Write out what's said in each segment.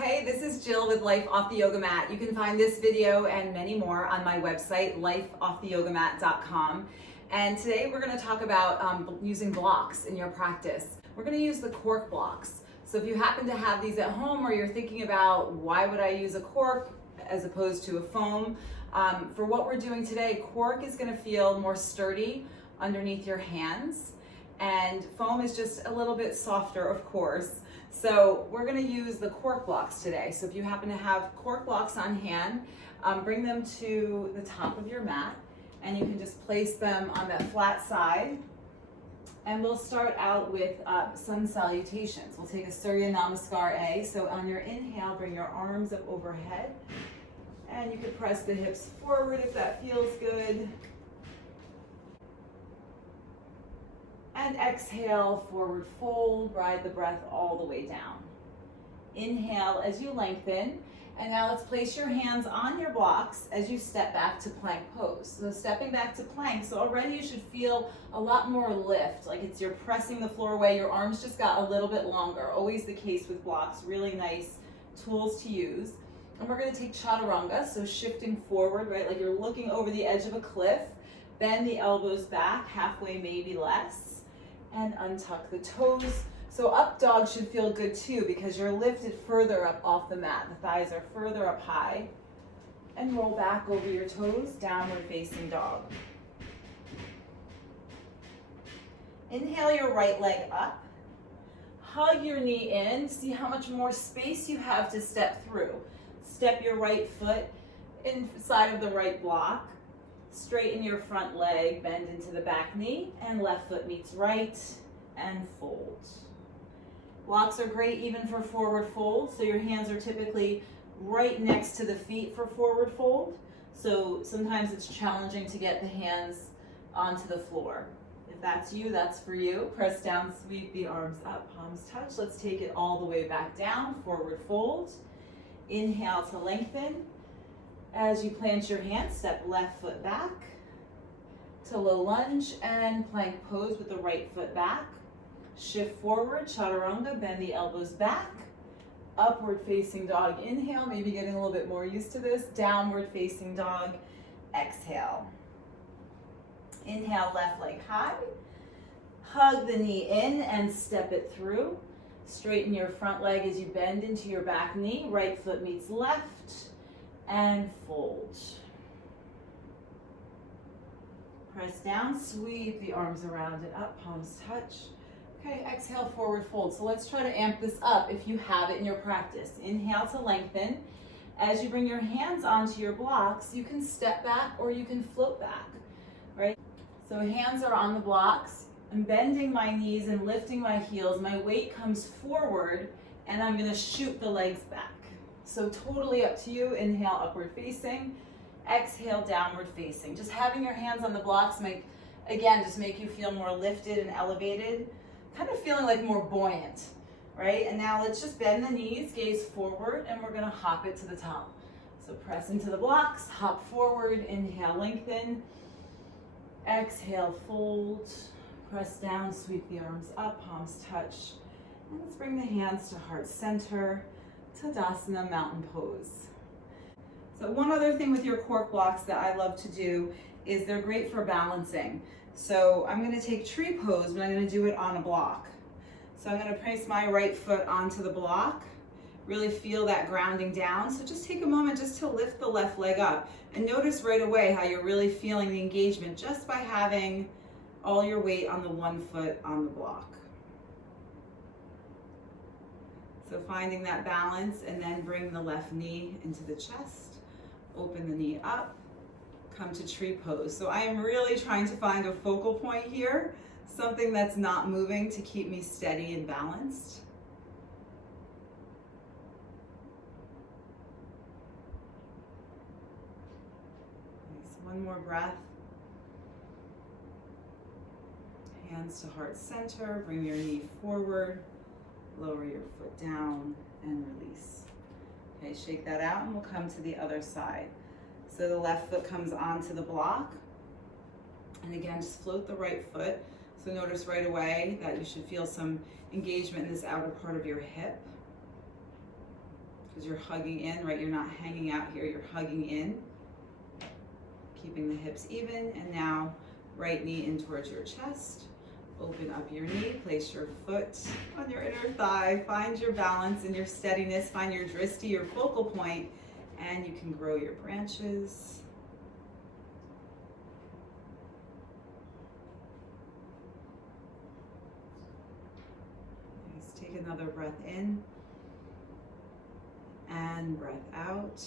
Hey, this is Jill with Life Off the Yoga Mat. You can find this video and many more on my website, lifeofftheyogamat.com. And today we're going to talk about using blocks in your practice. We're going to use the cork blocks. So if you happen to have these at home, or you're thinking about why would I use a cork as opposed to a foam, for what we're doing today, cork is going to feel more sturdy underneath your hands, and foam is just a little bit softer, of course. So we're going to use the cork blocks today. So if you happen to have cork blocks on hand, bring them to the top of your mat, and you can just place them on that flat side. And we'll start out with sun salutations. We'll take a Surya Namaskar A. So on your inhale, bring your arms up overhead, and you can press the hips forward if that feels good. And exhale, forward fold, ride the breath all the way down. Inhale as you lengthen, and now let's place your hands on your blocks as you step back to plank pose. So stepping back to plank, so already you should feel a lot more lift, like you're pressing the floor away, your arms just got a little bit longer. Always the case with blocks, really nice tools to use. And we're gonna take chaturanga, so shifting forward, right, like you're looking over the edge of a cliff. Bend the elbows back, halfway, maybe less, and untuck the toes. So up dog should feel good too, because you're lifted further up off the mat. The thighs are further up high. And roll back over your toes, downward facing dog. Inhale your right leg up. Hug your knee in. See how much more space you have to step through. Step your right foot inside of the right block. Straighten your front leg, bend into the back knee, and left foot meets right, and fold. Blocks are great even for forward fold, so your hands are typically right next to the feet for forward fold. So sometimes it's challenging to get the hands onto the floor. If that's you, that's for you. Press down, sweep the arms up, palms touch. Let's take it all the way back down, forward fold. Inhale to lengthen. As you plant your hands, step left foot back to low lunge and plank pose with the right foot back. Shift forward, chaturanga, bend the elbows back. Upward facing dog, inhale, maybe getting a little bit more used to this. Downward facing dog, exhale. Inhale, left leg high. Hug the knee in and step it through. Straighten your front leg as you bend into your back knee. Right foot meets left. And fold. Press down, sweep the arms around and up, palms touch. Okay, exhale, forward fold. So let's try to amp this up if you have it in your practice. Inhale to lengthen. As you bring your hands onto your blocks, you can step back or you can float back, right? So hands are on the blocks. I'm bending my knees and lifting my heels. My weight comes forward and I'm gonna shoot the legs back. So totally up to you. Inhale, upward facing. Exhale, downward facing. Just having your hands on the blocks just make you feel more lifted and elevated, kind of feeling like more buoyant, right? And now let's just bend the knees, gaze forward, and we're gonna hop it to the top. So press into the blocks, hop forward, inhale, lengthen. Exhale, fold. Press down, sweep the arms up, palms touch. And let's bring the hands to heart center. Tadasana, mountain pose. So one other thing with your cork blocks that I love to do is they're great for balancing. So I'm going to take tree pose, but I'm going to do it on a block. So I'm going to place my right foot onto the block, really feel that grounding down. So just take a moment just to lift the left leg up, and notice right away how you're really feeling the engagement just by having all your weight on the one foot on the block. So finding that balance, and then bring the left knee into the chest, open the knee up, come to tree pose. So I am really trying to find a focal point here, something that's not moving to keep me steady and balanced. Nice. One more breath. Hands to heart center, bring your knee forward. Lower your foot down and release. Okay, shake that out and we'll come to the other side. So the left foot comes onto the block. And again, just float the right foot. So notice right away that you should feel some engagement in this outer part of your hip. because you're hugging in, right? You're not hanging out here, you're hugging in. Keeping the hips even, and now right knee in towards your chest. Open up your knee, place your foot on your inner thigh, find your balance and your steadiness, find your drishti, your focal point, and you can grow your branches. Nice. Take another breath in and breath out.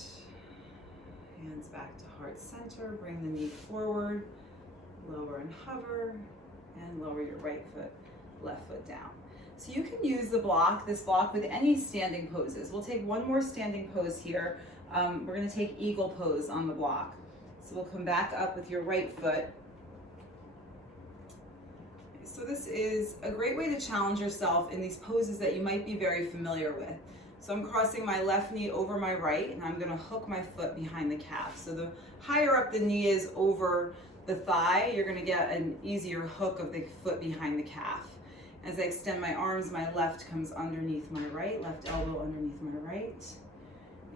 Hands back to heart center, bring the knee forward, lower and hover, and lower your right foot, left foot down. So you can use this block with any standing poses. We'll take one more standing pose here. We're gonna take eagle pose on the block. So we'll come back up with your right foot. So this is a great way to challenge yourself in these poses that you might be very familiar with. So I'm crossing my left knee over my right, and I'm gonna hook my foot behind the calf. So the higher up the knee is over the thigh, you're gonna get an easier hook of the foot behind the calf. As I extend my arms, my left comes underneath my right, left elbow underneath my right.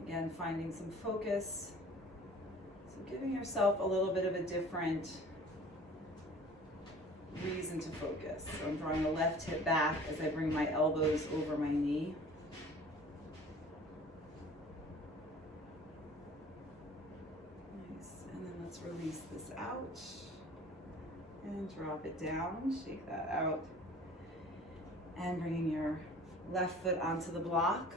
Again, finding some focus. So giving yourself a little bit of a different reason to focus. So I'm drawing the left hip back as I bring my elbows over my knee. Let's release this out and drop it down, shake that out. And bringing your left foot onto the block.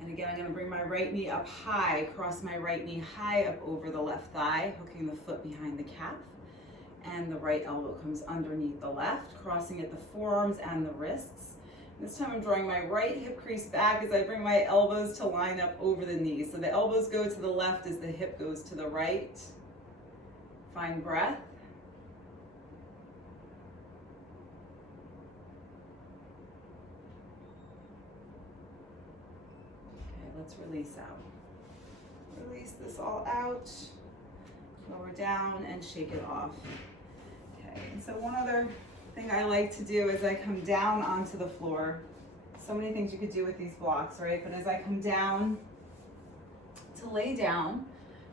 And again, I'm gonna bring my right knee up high, cross my right knee high up over the left thigh, hooking the foot behind the calf. And the right elbow comes underneath the left, crossing at the forearms and the wrists. This time I'm drawing my right hip crease back as I bring my elbows to line up over the knees. So the elbows go to the left as the hip goes to the right. Find breath. Okay, let's release out. Release this all out. Lower down and shake it off. Okay, and so one other thing I like to do is I come down onto the floor. So many things you could do with these blocks, right? But as I come down to lay down,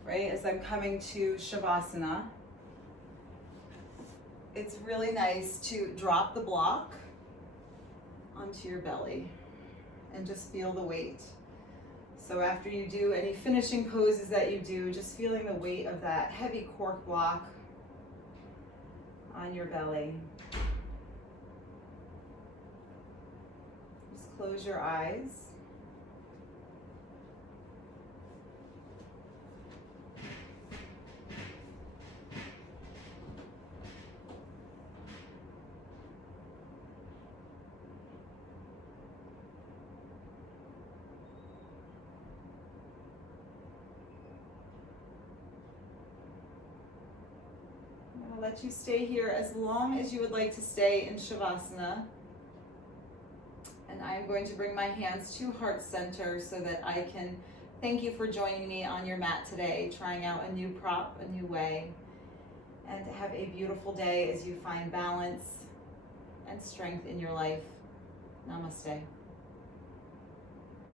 right, as I'm coming to Shavasana, it's really nice to drop the block onto your belly and just feel the weight. So after you do any finishing poses that you do, just feeling the weight of that heavy cork block on your belly. Just close your eyes. I'm going to let you stay here as long as you would like to stay in Shavasana. And I'm going to bring my hands to heart center so that I can thank you for joining me on your mat today, trying out a new prop, a new way. And have a beautiful day as you find balance and strength in your life. Namaste.